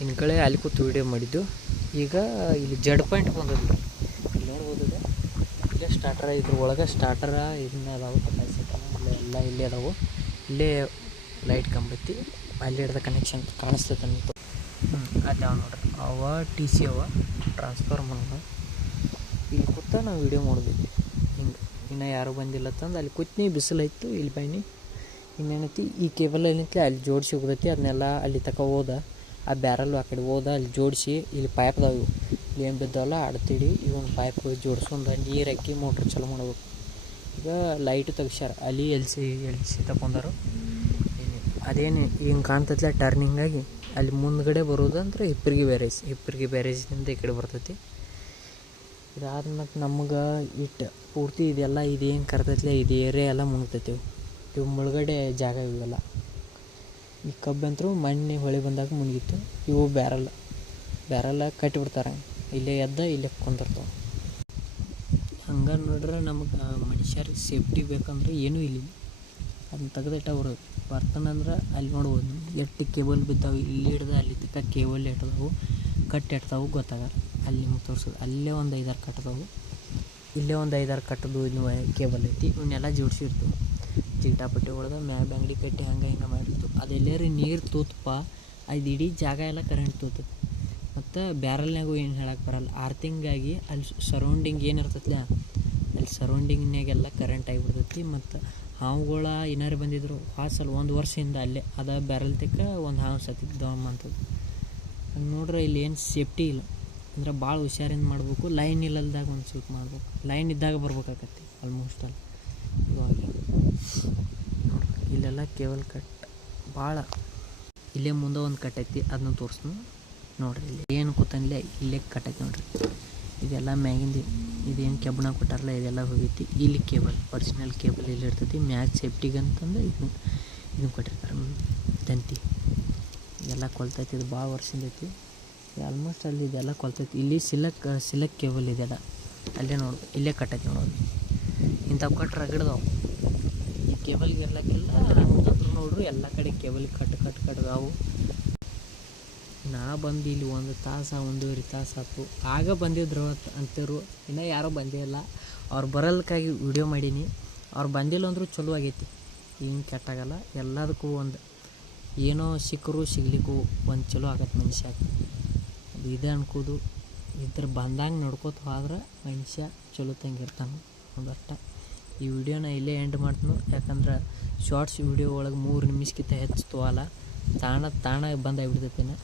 ಇನ್ನು ಕಡೆ ಅಲ್ಲಿ ಕೂತು ವೀಡಿಯೋ ಮಾಡಿದ್ದು. ಈಗ ಇಲ್ಲಿ ಜಡ್ ಪಾಯಿಂಟ್ ಬಂದದ್ದು ಇಲ್ಲಿ ನೋಡ್ಬೋದಿದೆ. ಇಲ್ಲೇ ಸ್ಟಾರ್ಟರ ಇದ್ರ ಒಳಗೆ ಸ್ಟಾರ್ಟರ ಇದನ್ನ ಅದಾವೆ ಕೆಪಾಸಿಟರ್ ಎಲ್ಲ ಇಲ್ಲೇ ಅದಾವೆ. ಇಲ್ಲೇ ಲೈಟ್ ಕಂಬೈತಿ ಅಲ್ಲಿ ಹಿಡ್ದ ಕನೆಕ್ಷನ್ ಕಾಣಿಸ್ತೈತೆ ನಿಂತು. ಅದಾವ ನೋಡ್ರಿ ಅವ ಟಿ ಸಿ ಅವ ಟ್ರಾನ್ಸ್ಫಾರ್ಮರ್ ಇಲ್ಲಿ ಕೂತ ನಾವು ವೀಡಿಯೋ ಮಾಡಿದ್ವಿ. ಹಿಂಗೆ ಇನ್ನೂ ಯಾರೂ ಬಂದಿಲ್ಲ ತಂದು ಅಲ್ಲಿ ಕೂತ್ನಿ ಬಿಸಿಲಾಯ್ತು ಇಲ್ಲಿ ಬೈನಿ. ಇನ್ನೇನೈತಿ ಈ ಕೇಬಲ್ ಏನೈತಿ ಅಲ್ಲಿ ಜೋಡಿಸಿ ಹೋಗ್ತೈತಿ. ಅದನ್ನೆಲ್ಲ ಅಲ್ಲಿ ತಕ ಹೋದ ಆ ಬ್ಯಾರಲ್ಲು ಆ ಕಡೆ ಹೋದ ಅಲ್ಲಿ ಜೋಡಿಸಿ ಇಲ್ಲಿ ಪೈಪ್ದಾವ ಇವು ಇಲ್ಲಿ ಏನು ಬಿದ್ದಾವಲ್ಲ ಅಡ್ತಿಡಿ ಇವನು ಪೈಪ್ ಜೋಡಿಸ್ಕೊಂಡು ನೀರು ಹಾಕಿ ಮೋಟ್ರ್ ಚಾಲು ಮಾಡ್ಬೇಕು. ಈಗ ಲೈಟು ತೆಗ್ಸ್ಯಾರ ಅಲ್ಲಿ ಎಲ್ ಸಿ ತಗೊಂಡಾರು. ಅದೇನು ಹಿಂಗೆ ಕಾಣ್ತೈತಿಲ್ಲ ಟರ್ನಿಂಗಾಗಿ ಅಲ್ಲಿ ಮುಂದ್ಗಡೆ ಬರೋದಂದ್ರೆ ಹಿಪ್ಪರಿಗೆ ಬ್ಯಾರೇಜಿನಿಂದ ಈ ಕಡೆ ಬರ್ತೈತಿ. ಇದಾದ ಮತ್ತು ನಮ್ಗೆ ಇಟ್ಟು ಪೂರ್ತಿ ಇದೆಲ್ಲ ಇದೇನು ಕರ್ತೈತಿಲ್ಲ ಇದು ಏರಿಯಾ ಎಲ್ಲ ಮುಣ್ತೈತಿ. ಇವು ಮುಳುಗಡೆ ಜಾಗ ಇವೆಲ್ಲ. ಈ ಕಬ್ಬಂತರೂ ಮಣ್ಣೆ ಹೊಳೆ ಬಂದಾಗ ಮುಳುಗಿತ್ತು. ಇವು ಬ್ಯಾರಲ್ಲ ಕಟ್ಟಿಬಿಡ್ತಾರೆ. ಇಲ್ಲೇ ಎದ್ದ ಇಲ್ಲೇ ಕುಂದಿರ್ತಾವೆ. ಹಂಗೆ ನೋಡ್ರೆ ನಮಗೆ ಮನುಷ್ಯರಿಗೆ ಸೇಫ್ಟಿ ಬೇಕಂದ್ರೆ ಏನೂ ಇಲ್ಲ. ಅದನ್ನ ತೆಗೆದಿಟ್ಟ ಅವರು ಬರ್ತಾನಂದ್ರೆ ಅಲ್ಲಿ ನೋಡ್ಬೋದು ಎಷ್ಟು ಕೇಬಲ್ ಬಿದ್ದಾವೆ. ಇಲ್ಲಿ ಹಿಡ್ದು ಅಲ್ಲಿ ತಕ್ಕ ಕೇಬಲ್ ಎಟ್ಟದಾವು ಕಟ್ ಎಟ್ತಾವು ಗೊತ್ತಾಗಲ್ಲ. ಅಲ್ಲಿ ನಿಮ್ಗೆ ತೋರಿಸೋದು ಅಲ್ಲೇ ಒಂದು 5-6 ಕಟ್ಟದಾವು. ಇಲ್ಲೇ ಒಂದು 5-6 ಕಟ್ಟದು ಇನ್ನು ಕೇಬಲ್ ಐತಿ. ಇವನ್ನೆಲ್ಲ ಜೋಡಿಸಿರ್ತೀವಿ ಜಿಗ್ಟಾಪಟ್ಟಿ ಹೊಡೆದ ಮ್ಯಾಗ ಅಂಗಡಿ ಕಟ್ಟಿ ಹಿಂಗೆ ಮಾಡಿರ್ತೀವಿ. ಅದೆಲ್ಲೇ ನೀರು ತೂತಪ್ಪ ಅದು ಇಡೀ ಜಾಗ ಎಲ್ಲ ಕರೆಂಟ್ ತೂತೈತಿ. ಮತ್ತು ಬ್ಯಾರಲ್ನಾಗೂ ಏನು ಹೇಳಕ್ಕೆ ಬರಲ್ಲ. ಆರ್ತಿಂಗಾಗಿ ಅಲ್ಲಿ ಸರೌಂಡಿಂಗ್ ಏನು ಇರ್ತೈತಿಲ್ಲ ಅಲ್ಲಿ ಸರೌಂಡಿಂಗ್ನಾಗೆಲ್ಲ ಕರೆಂಟ್ ಆಗಿಬಿಡ್ತೈತಿ. ಮತ್ತು ಹಾವುಗಳ ಏನಾರು ಬಂದಿದ್ರು ಸಲ 1 ವರ್ಷದಿಂದ ಅಲ್ಲೇ ಅದ ಬ್ಯಾರಲ್ ತೆಕ್ಕ ಒಂದು ಹಾವು ಸತ್ತಿದ್ದವಮ್ಮ ಅಂತದ್ದು. ಹಂಗೆ ನೋಡ್ರೆ ಇಲ್ಲಿ ಏನು ಸೇಫ್ಟಿ ಇಲ್ಲ. ಅಂದ್ರೆ ಭಾಳ ಹುಷಾರಿಂದ ಮಾಡಬೇಕು. ಲೈನ್ ಇಲ್ಲದಾಗ ಒಂದು ಸ್ವಲ್ಪ ಮಾಡ್ಬೇಕು. ಲೈನ್ ಇದ್ದಾಗ ಬರ್ಬೇಕಾಗತ್ತೆ ಆಲ್ಮೋಸ್ಟ್ ಅಲ್ಲಿ. ಇವಾಗ ನೋಡ್ರಿ ಇಲ್ಲೆಲ್ಲ ಕೇಬಲ್ ಕಟ್ ಭಾಳ ಇಲ್ಲೇ ಮುಂದೆ ಒಂದು ಕಟ್ ಐತಿ ಅದನ್ನ ತೋರಿಸ್ನು ನೋಡ್ರಿ. ಇಲ್ಲಿ ಏನು ಕೂತಂದಿಲ್ಲ ಇಲ್ಲೇ ಕಟ್ ಐತಿ ನೋಡ್ರಿ. ಇದೆಲ್ಲ ಮ್ಯಾಗಿಂದ ಇದೇನು ಕೆಬ್ಬಣ ಕೊಟ್ಟಾರಲ್ಲ ಇದೆಲ್ಲ ಹೋಗೈತಿ. ಇಲ್ಲಿ ಕೇಬಲ್ ಒರಿಜಿನಲ್ ಕೇಬಲ್ ಇಲ್ಲಿ ಇರ್ತೈತಿ. ಮ್ಯಾಗ್ ಸೇಫ್ಟಿಗೆ ಅಂತಂದು ಇದನ್ನು ಕೊಟ್ಟಿರ್ತಾರೆ ತಂತಿ. ಇದೆಲ್ಲ ಕೊಲ್ತೈತಿ. ಇದು ಭಾಳ ವರ್ಷದಿಂದ ಐತಿ. ಆಲ್ಮೋಸ್ಟ್ ಅಲ್ಲಿ ಇದೆಲ್ಲ ಕೊಲ್ತೈತಿ. ಇಲ್ಲಿ ಸಿಲಕ್ ಕೇಬಲ್ ಇದೆಲ್ಲ ಅಲ್ಲೇ ನೋಡು ಇಲ್ಲೇ ಕಟ್ಟೈತಿ ನೋಡೋದು. ಇಂಥವು ಕಟ್ ರಗಡ್ದಾವು. ಈ ಕೇಬಲ್ಗೆ ಇರ್ಲಕ್ಕೆಲ್ಲ ಅಂತಂದ್ರೆ ನೋಡ್ರಿ ಎಲ್ಲ ಕಡೆ ಕೇಬಲ್ ಕಟ್ದಾವು. ನಾ ಬಂದು ಇಲ್ಲಿ 1 ತಾಸು 1.5 ತಾಸು ಆಯ್ತು. ಆಗ ಬಂದಿದ್ರು ಅಂತಿರು. ಇನ್ನೂ ಯಾರೂ ಬಂದೇ ಇಲ್ಲ. ಅವ್ರು ಬರಲ್ಕಾಗಿ ವಿಡಿಯೋ ಮಾಡೀನಿ. ಅವ್ರು ಬಂದಿಲ್ಲ ಅಂದರೂ ಚಲೋ ಆಗೈತಿ. ಹಿಂಗೆ ಕೆಟ್ಟಾಗಲ್ಲ. ಎಲ್ಲದಕ್ಕೂ ಒಂದು ಏನೋ ಸಿಕ್ಕರು ಸಿಗ್ಲಿಕ್ಕೂ ಒಂದು ಚಲೋ ಆಗತ್ತೆ ಮನುಷ್ಯ. ಅದು ಇದೆ ಅನ್ಕೋದು ಬಂದಂಗೆ ನಡ್ಕೋತ ಹೋದ್ರೆ ಮನುಷ್ಯ ಚಲೋ ತಂಗಿರ್ತಾನೆ ಒಂದಷ್ಟ. ಈ ವಿಡಿಯೋನ ಇಲ್ಲೇ ಎಂಡ್ ಮಾಡ್ತೀನಿ. ಯಾಕಂದ್ರೆ ಶಾರ್ಟ್ಸ್ ವಿಡಿಯೋ ಒಳಗೆ 3 ನಿಮಿಷಕ್ಕಿಂತ ಹೆಚ್ಚು ತೋಲ್ಲ ತಾಣ ಬಂದಾಗಿಬಿಡ್ತೈತೇನೆ.